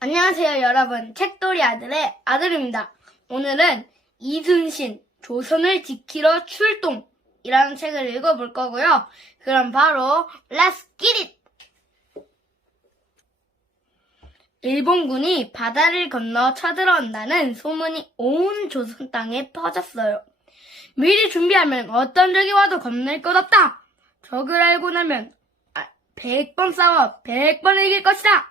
안녕하세요, 여러분. 책돌이 아들의 아들입니다. 오늘은 이순신, 조선을 지키러 출동이라는 책을 읽어볼 거고요. 그럼 바로 Let's get it! 일본군이 바다를 건너 쳐들어온다는 소문이 온 조선 땅에 퍼졌어요. 미리 준비하면 어떤 적이 와도 겁낼 것 없다. 적을 알고 나면 100번 싸워 100번 이길 것이다.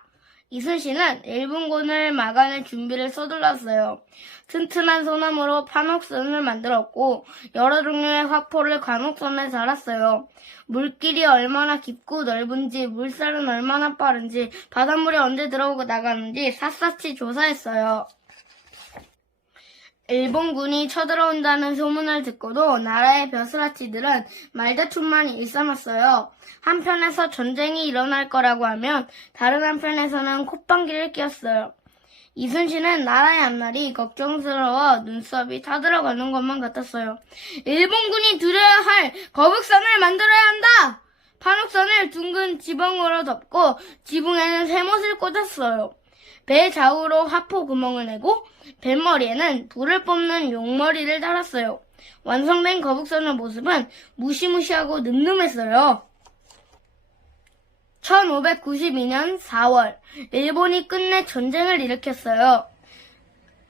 이순신은 일본군을 막아낼 준비를 서둘렀어요. 튼튼한 소나무로 판옥선을 만들었고 여러 종류의 화포를 관옥선에 달았어요. 물길이 얼마나 깊고 넓은지, 물살은 얼마나 빠른지, 바닷물이 언제 들어오고 나가는지 샅샅이 조사했어요. 일본군이 쳐들어온다는 소문을 듣고도 나라의 벼슬아치들은 말다툼만 일삼았어요. 한편에서 전쟁이 일어날 거라고 하면 다른 한편에서는 콧방귀를 뀌었어요. 이순신은 나라의 앞날이 걱정스러워 눈썹이 타들어가는 것만 같았어요. 일본군이 두려워야 할 거북선을 만들어야 한다! 판옥선을 둥근 지붕으로 덮고 지붕에는 쇠못을 꽂았어요. 배 좌우로 화포 구멍을 내고 뱃머리에는 불을 뿜는 용머리를 달았어요. 완성된 거북선의 모습은 무시무시하고 늠름했어요. 1592년 4월, 일본이 끝내 전쟁을 일으켰어요.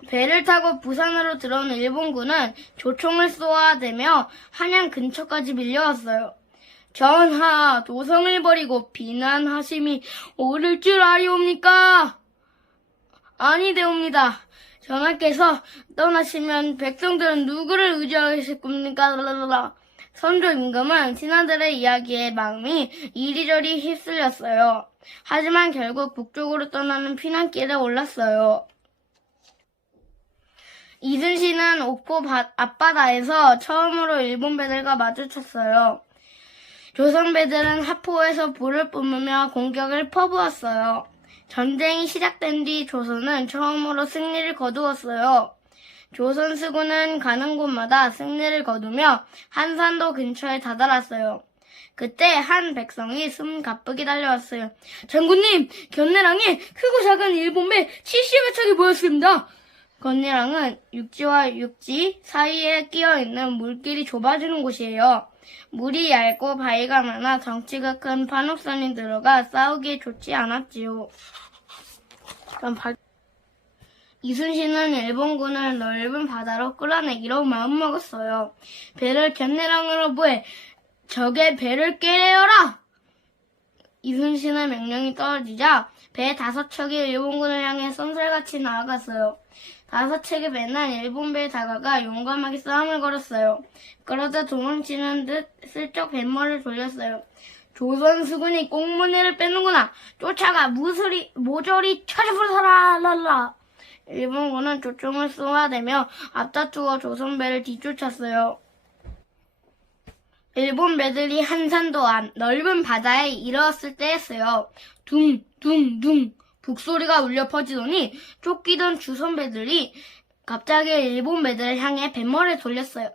배를 타고 부산으로 들어온 일본군은 조총을 쏘아대며 한양 근처까지 밀려왔어요. 전하, 도성을 버리고 비난하심이 옳을 줄 아리옵니까? 아니되옵니다. 전하께서 떠나시면 백성들은 누구를 의지하실 겁니까? 선조 임금은 신하들의 이야기에 마음이 이리저리 휩쓸렸어요. 하지만 결국 북쪽으로 떠나는 피난길에 올랐어요. 이순신은 옥포 앞바다에서 처음으로 일본 배들과 마주쳤어요. 조선 배들은 하포에서 불을 뿜으며 공격을 퍼부었어요. 전쟁이 시작된 뒤 조선은 처음으로 승리를 거두었어요. 조선 수군은 가는 곳마다 승리를 거두며 한산도 근처에 다다랐어요. 그때 한 백성이 숨 가쁘게 달려왔어요. 장군님, 견내랑에 크고 작은 일본 배 70여 척이 모였습니다. 견내랑은 육지와 육지 사이에 끼어있는 물길이 좁아지는 곳이에요. 물이 얇고 바위가 많아 덩치가 큰 판옥선이 들어가 싸우기에 좋지 않았지요. 이순신은 일본군을 넓은 바다로 끌어내기로 마음먹었어요. 배를 견내랑으로 보내 적의 배를 꿰내어라! 이순신의 명령이 떨어지자 배 5척이 일본군을 향해 쏜살같이 나아갔어요. 5척의 배는 일본 배에 다가가 용감하게 싸움을 걸었어요. 그러자 도망치는 듯 슬쩍 뱃머리를 돌렸어요. 조선 수군이 꽁무니를 빼는구나. 쫓아가 모조리 쳐주부서라. 랄라. 일본군은 조총을 쏘아대며 앞다투어 조선 배를 뒤쫓았어요. 일본 배들이 한산도 안 넓은 바다에 이르렀을 때였어요. 둥둥둥 북소리가 울려 퍼지더니 쫓기던 조선 배들이 갑자기 일본 배들을 향해 뱃머리를 돌렸어요.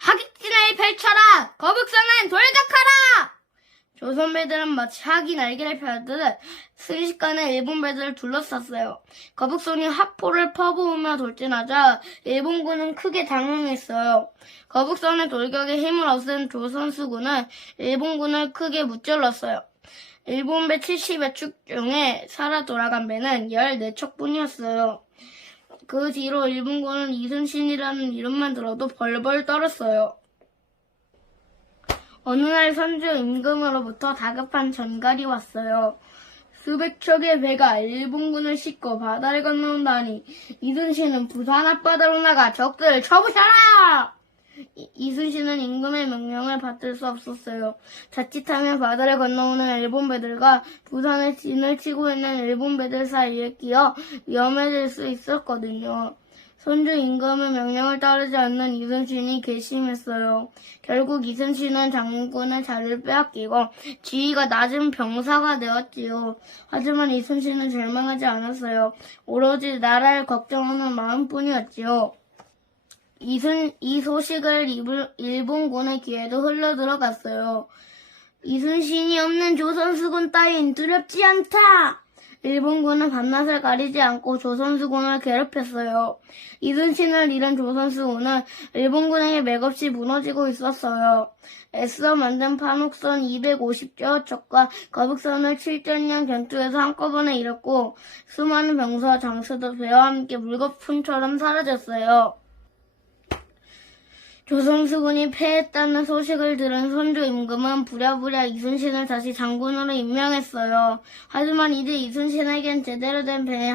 하객진을 펼쳐라! 거북선은 돌격하라! 조선 배들은 마치 학이 날개를 펴듯 순식간에 일본 배들을 둘러쌌어요. 거북선이 화포를 퍼부으며 돌진하자 일본군은 크게 당황했어요. 거북선의 돌격에 힘을 얻은 조선 수군은 일본군을 크게 무찔렀어요. 일본 배 70여 축 중에 살아 돌아간 배는 14척뿐이었어요. 그 뒤로 일본군은 이순신이라는 이름만 들어도 벌벌 떨었어요. 어느 날 선조 임금으로부터 다급한 전갈이 왔어요. 수백 척의 배가 일본군을 싣고 바다를 건너온다니 이순신은 부산 앞바다로 나가 적들을 쳐부셔라! 이순신은 임금의 명령을 받들 수 없었어요. 자칫하면 바다를 건너오는 일본 배들과 부산에 진을 치고 있는 일본 배들 사이에 끼어 위험해질 수 있었거든요. 선조 임금의 명령을 따르지 않는 이순신이 괘씸했어요. 결국 이순신은 장군의 자리를 빼앗기고 지위가 낮은 병사가 되었지요. 하지만 이순신은 절망하지 않았어요. 오로지 나라를 걱정하는 마음뿐이었지요. 이 소식을 일본군의 귀에도 흘러들어갔어요. 이순신이 없는 조선 수군 따윈 두렵지 않다. 일본군은 밤낮을 가리지 않고 조선수군을 괴롭혔어요. 이순신을 잃은 조선수군은 일본군에게 맥없이 무너지고 있었어요. 애써 만든 판옥선 250조 척과 거북선을 7전량 전투에서 한꺼번에 잃었고 수많은 병사와 장수도 배와 함께 물거품처럼 사라졌어요. 조선수군이 패했다는 소식을 들은 선조 임금은 부랴부랴 이순신을 다시 장군으로 임명했어요. 하지만 이제 이순신에겐 제대로 된 배에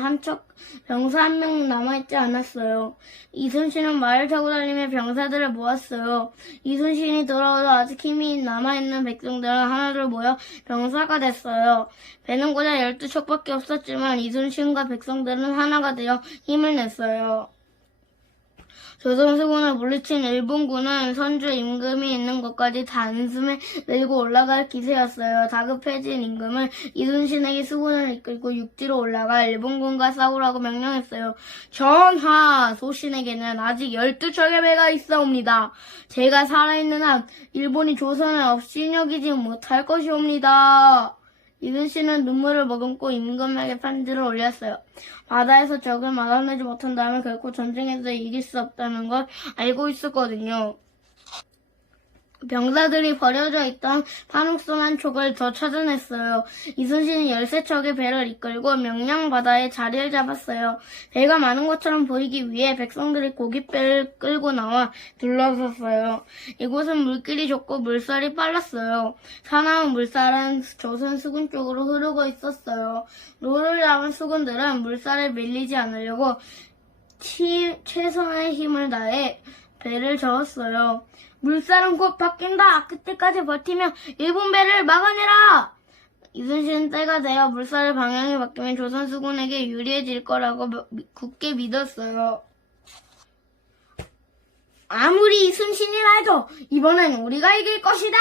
병사 한 명 남아있지 않았어요. 이순신은 말을 타고 달리며 병사들을 모았어요. 이순신이 돌아오자 아직 힘이 남아있는 백성들은 하나둘 모여 병사가 됐어요. 배는 고작 12척밖에 없었지만 이순신과 백성들은 하나가 되어 힘을 냈어요. 조선수군을 물리친 일본군은 선조 임금이 있는 곳까지 단숨에 밀고 올라갈 기세였어요. 다급해진 임금은 이순신에게 수군을 이끌고 육지로 올라가 일본군과 싸우라고 명령했어요. 전하, 소신에게는 아직 12척의 배가 있사옵니다. 제가 살아있는 한 일본이 조선을 업신여기지 못할 것이옵니다. 이순신은 눈물을 머금고 임금에게 편지를 올렸어요. 바다에서 적을 막아내지 못한다면 결코 전쟁에서 이길 수 없다는 걸 알고 있었거든요. 병사들이 버려져 있던 판옥선 한 척을 더 찾아냈어요. 이순신이 13척의 배를 이끌고 명량바다에 자리를 잡았어요. 배가 많은 것처럼 보이기 위해 백성들이 고깃배를 끌고 나와 둘러섰어요. 이곳은 물길이 좁고 물살이 빨랐어요. 사나운 물살은 조선 수군 쪽으로 흐르고 있었어요. 노를 잡은 수군들은 물살에 밀리지 않으려고 최선의 힘을 다해 배를 저었어요. 물살은 곧 바뀐다. 그때까지 버티면 일본 배를 막아내라. 이순신은 때가 되어 물살의 방향이 바뀌면 조선 수군에게 유리해질 거라고 굳게 믿었어요. 아무리 이순신이라 해도 이번엔 우리가 이길 것이다.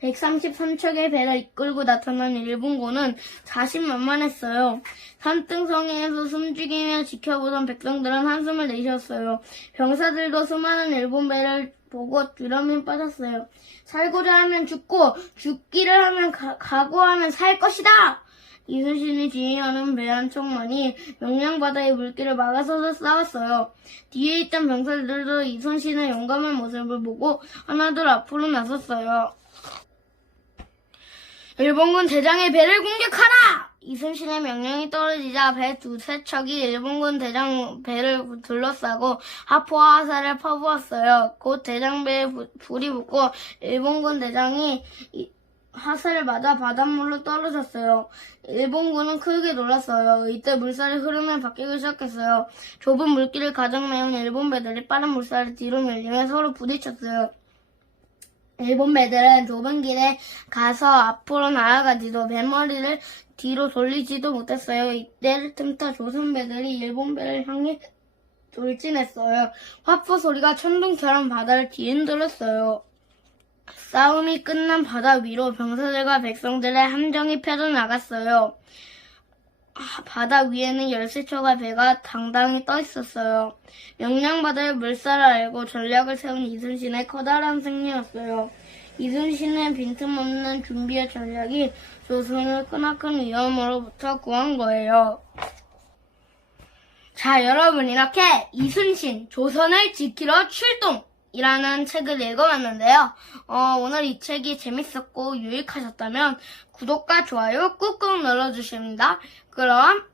133척의 배를 이끌고 나타난 일본군은 자신만만했어요. 산등성에서 숨죽이며 지켜보던 백성들은 한숨을 내쉬었어요. 병사들도 수많은 일본 배를 보고 두려움에 빠졌어요. 살고자 하면 죽고 죽기를 하면 각오하면 살 것이다. 이순신이 지휘하는 배 한 척만이 명량바다의 물길을 막아서서 싸웠어요. 뒤에 있던 병사들도 이순신의 용감한 모습을 보고 하나둘 앞으로 나섰어요. 일본군 대장의 배를 공격하라! 이순신의 명령이 떨어지자 배 두세 척이 일본군 대장 배를 둘러싸고 하포와 화살을 퍼부었어요. 곧 대장배에 불이 붙고 일본군 대장이 화살을 맞아 바닷물로 떨어졌어요. 일본군은 크게 놀랐어요. 이때 물살의 흐름이 바뀌기 시작했어요. 좁은 물길을 가장 메운 일본 배들이 빠른 물살을 뒤로 밀리며 서로 부딪혔어요. 일본 배들은 좁은 길에 가서 앞으로 나아가지도 배머리를 뒤로 돌리지도 못했어요. 이때를 틈타 조선 배들이 일본 배를 향해 돌진했어요. 화포 소리가 천둥처럼 바다를 뒤흔들었어요. 싸움이 끝난 바다 위로 병사들과 백성들의 함정이 펴져나갔어요. 바다 위에는 13척의 배가 당당히 떠 있었어요. 명량바다의 물살을 알고 전략을 세운 이순신의 커다란 승리였어요. 이순신의 빈틈없는 준비와 전략이 조선을 크나큰 위험으로부터 구한 거예요. 자, 여러분, 이렇게 이순신, 조선을 지키러 출동! 이라는 책을 읽어봤는데요. 오늘 이 책이 재밌었고 유익하셨다면 구독과 좋아요 꾹꾹 눌러주십니다. 그럼